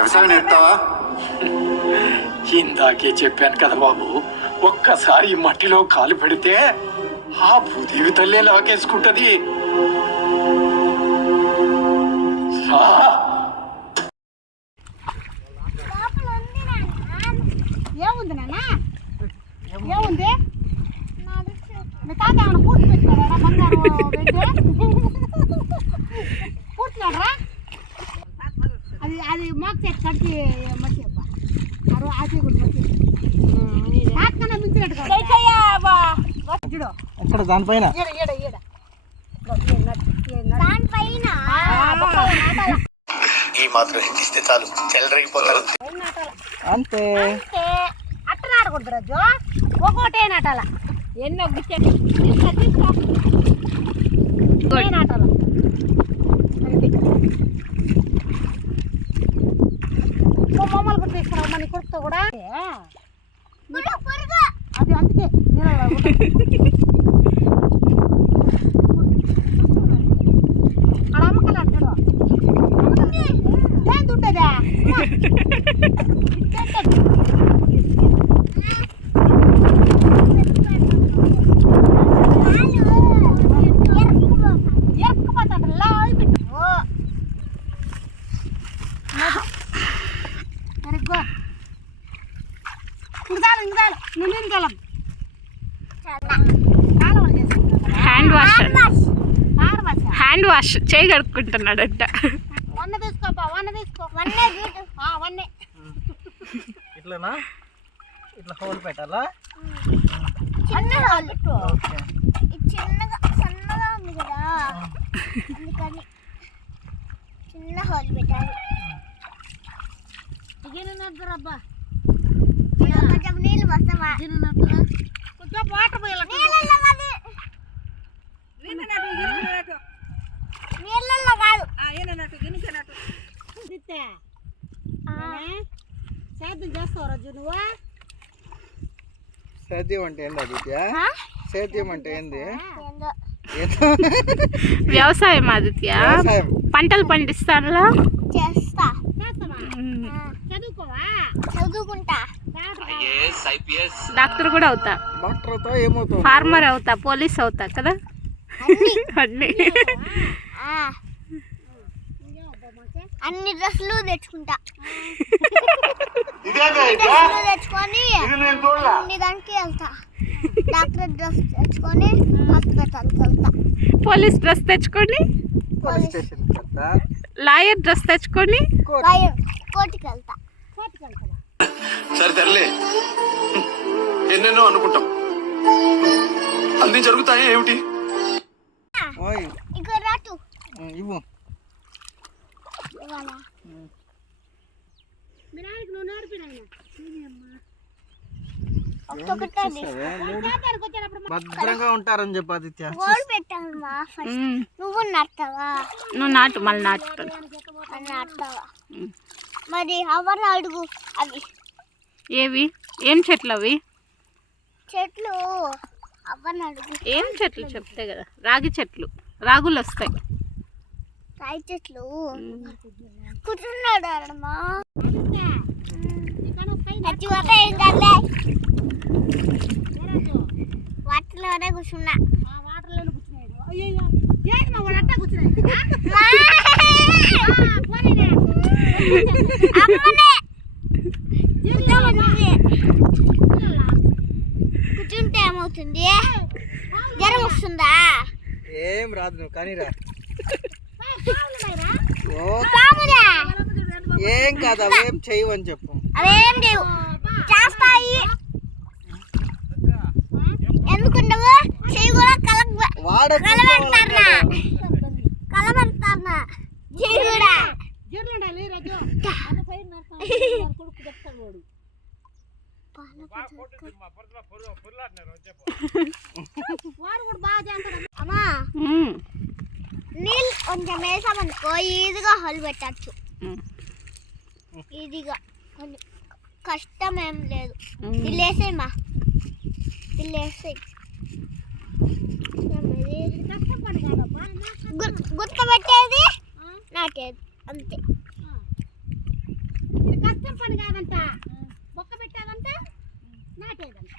వ్యవసాయం నేర్పుతావా? ఇందాకే చెప్పాను కదా బాబు, ఒక్కసారి ఈ మట్టిలో కాలు పెడితే ఆ భూదేవి తల్లే లాగేసుకుంటది. ఏముంది నాన్న? ఏముంది? మీ తాత ఏమైనా పూర్తి పెట్టినాడా? బంగారు పూర్తినాడరా? అది మాకు చెట్టు కడిచి మట్టి అబ్బా ఆచే కూడా మట్టి తాతకన్నా మించినట్టు చూడు ఎక్కడ దానిపైన ఈ మాత్రం ఇస్తే చాలు చెల్లరైపోతారు అంతే. అట్ట నాడకూడదు రాజు, ఒక్కోటే నాటాల. ఎన్నో నాటాల మమ్మల్ని కూడా తీసుకురావు మన కొడుకుతో కూడా. అది అందుకే అక్కడ అమ్మకాలు అంటాడు దేని ఉంటుందా? హ్యాండ్ వాష్ చేయి కడుక్కుంటున్నాడంట. వన్న తీసుకోపా, వన్న తీసుకో. వన్నే ఇట్లనా? ఇట్లా హోల్ పెట్టాలా? చిన్నగా సన్నగా ఉంది కదా, అందుకని చిన్న హోల్ పెట్టాలి. అబ్బా కొంచెం నీళ్ళు వస్తావా? కొంచెం వాటర్ పోయాలి. నీళ్ళల్లో కాదు, సేద్యం చేస్తావు రోజు నువ్వు? సేద్యం అంటే ఏంది ఆదిత్య? సేద్యం అంటే ఏంది? వ్యవసాయం ఆదిత్య. పంటలు పండిస్తానులా చేస్తా. చదువుకోవా? చదువుకుంటా. డాక్టర్ కూడా అవుతా. డాక్టర్ అవుతా, ఏమవుతావు? ఫార్మర్ అవుతా, పోలీస్ అవుతా కదా అన్ని డ్రెస్సులు తెచ్చుకుంటా. తెచ్చుకొని అన్ని దానికి వెళ్తా. డాక్టర్ డ్రెస్ తెచ్చుకొని హాస్పిటల్కి వెళ్తా. పోలీస్ డ్రెస్ తెచ్చుకొని పోలీస్ స్టేషన్కి వెళ్తా. లాయర్ డ్రెస్ తెచ్చుకొని కోర్టుకి వెళ్తా. సరే తరలే, ఎన్నెన్నో అనుకుంటాం, అన్ని జరుగుతాయి ఏమిటి? ఇక రాటు ఇవ్వు. నువ్వు నేర్పిన భద్రంగా ఉంటారని చెప్పు ఆదిత్య. నువ్వు నాటుతావా? నువ్వు నాటు, మళ్ళీ నాటుతాను. నాటుతావా? మరి ఎవరు అడుగు. అవి ఏవి? ఏం చెట్లు అవి? చెట్లు అవ్వని అడుగు. ఏం చెట్లు చెప్తే కదా. రాగి చెట్లు, రాగులు వస్తాయి. రాగి చెట్లు కూర్చున్నాడు అమ్మా. వాటర్లోనే కూర్చున్నా. కూర్చుంటే ఏమవుతుంది? జ్వరం వస్తుందా? ఏం రాదు, నువ్వు కానీ రా. ఏం కాదు, అవేం చేయవని చెప్పు. అవేం లేవు, చేస్తాయి. ఎందుకుండవు? చెయ్యి కూడా కలబెడతారా? చెయ్యి కూడా అమ్మా. నీళ్ళు కొంచెం వేసామనుకో ఈజీగా హోల్ పెట్టచ్చు. ఈజీగా, కష్టం ఏం లేదు. ఇల్లేసేమా, ఇల్లేసే గుర్తు పెట్టేది నాకేది అంతే. కష్టం పని కాదంట, బొక్క పెట్టేదంట, నాటేదంట.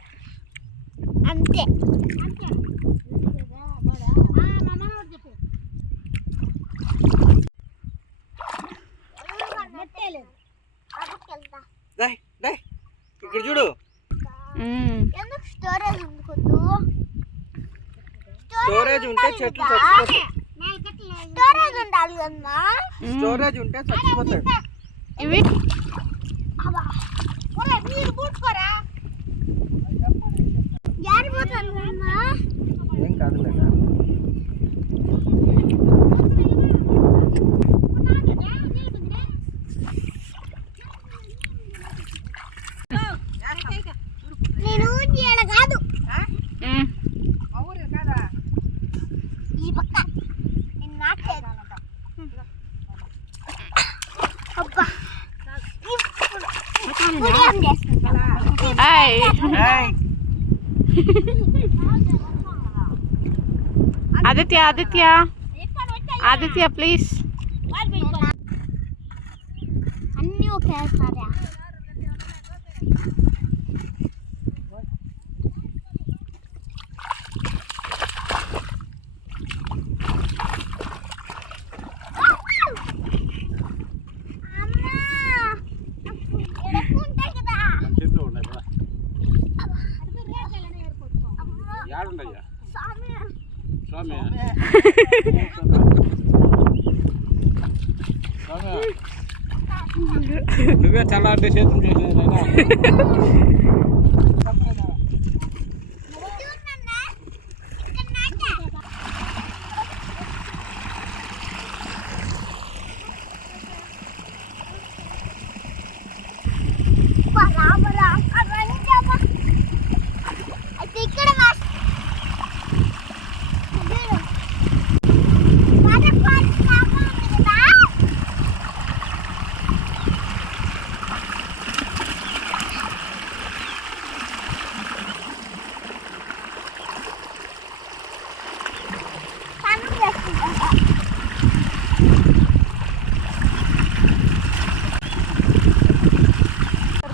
అంతే అంతే. మా మనోడు చెప్పు. నెట్టేలేదు. దాయ్ దాయ్ ఇక్కడ చూడు. ఎందుకు స్టోరేజ్ ఉండుకుంటూ? స్టోరేజ్ ఉంటే చెట్లు చచ్చిపోతాయి. స్టోరేజ్ ఉండాలి కదమ్మా. స్టోరేజ్ ఉంటే చచ్చిపోతాయి. ఇవి మీరు పూడ్చుకోరా. జారిపోతాను అమ్మా. ఏం కాదులే. నేను ఈడ కాదు, ఈ పక్క నేను నాటేది. అబ్బా ఇప్పుడు ఏం చేస్తున్నా? Hi Aditya Aditya Aditya please. అన్నీ ఒకేసారి. నువ్వే చాలా అంటే చేతులు చేసేదైనా.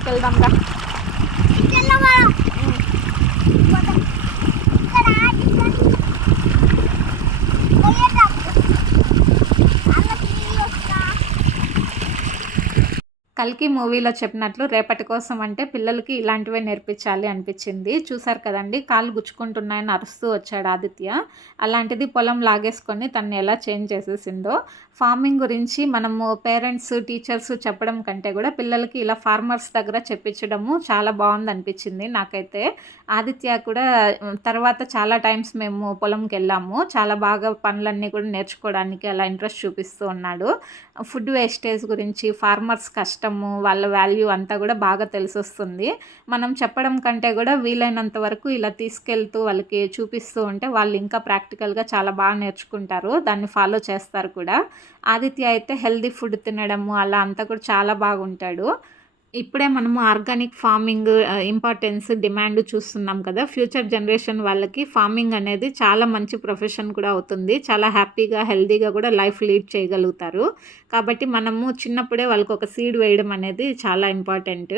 వెళ్దాం రా. కల్కి మూవీలో చెప్పినట్లు రేపటి కోసం అంటే పిల్లలకి ఇలాంటివే నేర్పించాలి అనిపించింది. చూసారు కదండి, కాళ్ళు గుచ్చుకుంటున్నాయని అరుస్తూ వచ్చాడు ఆదిత్య. అలాంటిది పొలం లాగేసుకొని తను ఎలా చేంజ్ చేసేసిందో. ఫార్మింగ్ గురించి మనము పేరెంట్స్ టీచర్స్ చెప్పడం కంటే కూడా పిల్లలకి ఇలా ఫార్మర్స్ దగ్గర చెప్పించడము చాలా బాగుంది అనిపించింది నాకైతే. ఆదిత్య కూడా తర్వాత చాలా టైమ్స్ మేము పొలంకి వెళ్ళాము. చాలా బాగా పనులన్నీ కూడా నేర్చుకోవడానికి అలా ఇంట్రెస్ట్ చూపిస్తూ ఉన్నాడు. ఫుడ్ వేస్టేజ్ గురించి, ఫార్మర్స్ కష్టము, వాళ్ళ వాల్యూ అంతా కూడా బాగా తెలిసొస్తుంది. మనం చెప్పడం కంటే కూడా వీలైనంత వరకు ఇలా తీసుకెళ్తూ వాళ్ళకి చూపిస్తూ ఉంటే వాళ్ళు ఇంకా ప్రాక్టికల్గా చాలా బాగా నేర్చుకుంటారు, దాన్ని ఫాలో చేస్తారు కూడా. ఆదిత్య అయితే హెల్దీ ఫుడ్ తినడము అలా అంతా కూడా చాలా బాగుంటాడు. ఇప్పుడే మనము ఆర్గానిక్ ఫార్మింగ్ ఇంపార్టెన్స్ డిమాండ్ చూస్తున్నాం కదా. ఫ్యూచర్ జనరేషన్ వాళ్ళకి ఫార్మింగ్ అనేది చాలా మంచి ప్రొఫెషన్ కూడా అవుతుంది. చాలా హ్యాపీగా హెల్దీగా కూడా లైఫ్ లీడ్ చేయగలుగుతారు. కాబట్టి మనము చిన్నప్పుడే వాళ్ళకి ఒక సీడ్ వేయడం అనేది చాలా ఇంపార్టెంట్.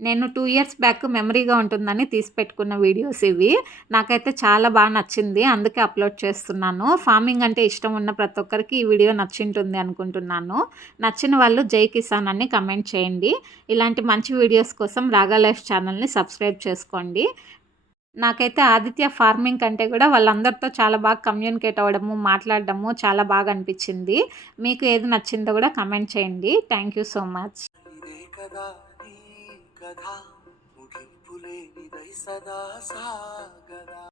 నేను 2 years బ్యాక్ మెమరీగా ఉంటుందని తీసి పెట్టుకున్న వీడియోస్ ఇవి. నాకైతే చాలా బాగా నచ్చింది, అందుకే అప్లోడ్ చేస్తున్నాను. ఫార్మింగ్ అంటే ఇష్టం ఉన్న ప్రతి ఒక్కరికి ఈ వీడియో నచ్చింటుంది అనుకుంటున్నాను. నచ్చిన వాళ్ళు జై కిసాన్ అని కమెంట్ చేయండి. ఇలాంటి మంచి వీడియోస్ కోసం రాగా లైఫ్ ఛానల్ని సబ్స్క్రైబ్ చేసుకోండి. నాకైతే ఆదిత్య ఫార్మింగ్ కంటే కూడా వాళ్ళందరితో చాలా బాగా కమ్యూనికేట్ అవ్వడము, మాట్లాడడము చాలా బాగా అనిపించింది. మీకు ఏది నచ్చిందో కూడా కమెంట్ చేయండి. Thank you so much. కథ ముగింపులేనిదై సదా సాగదా.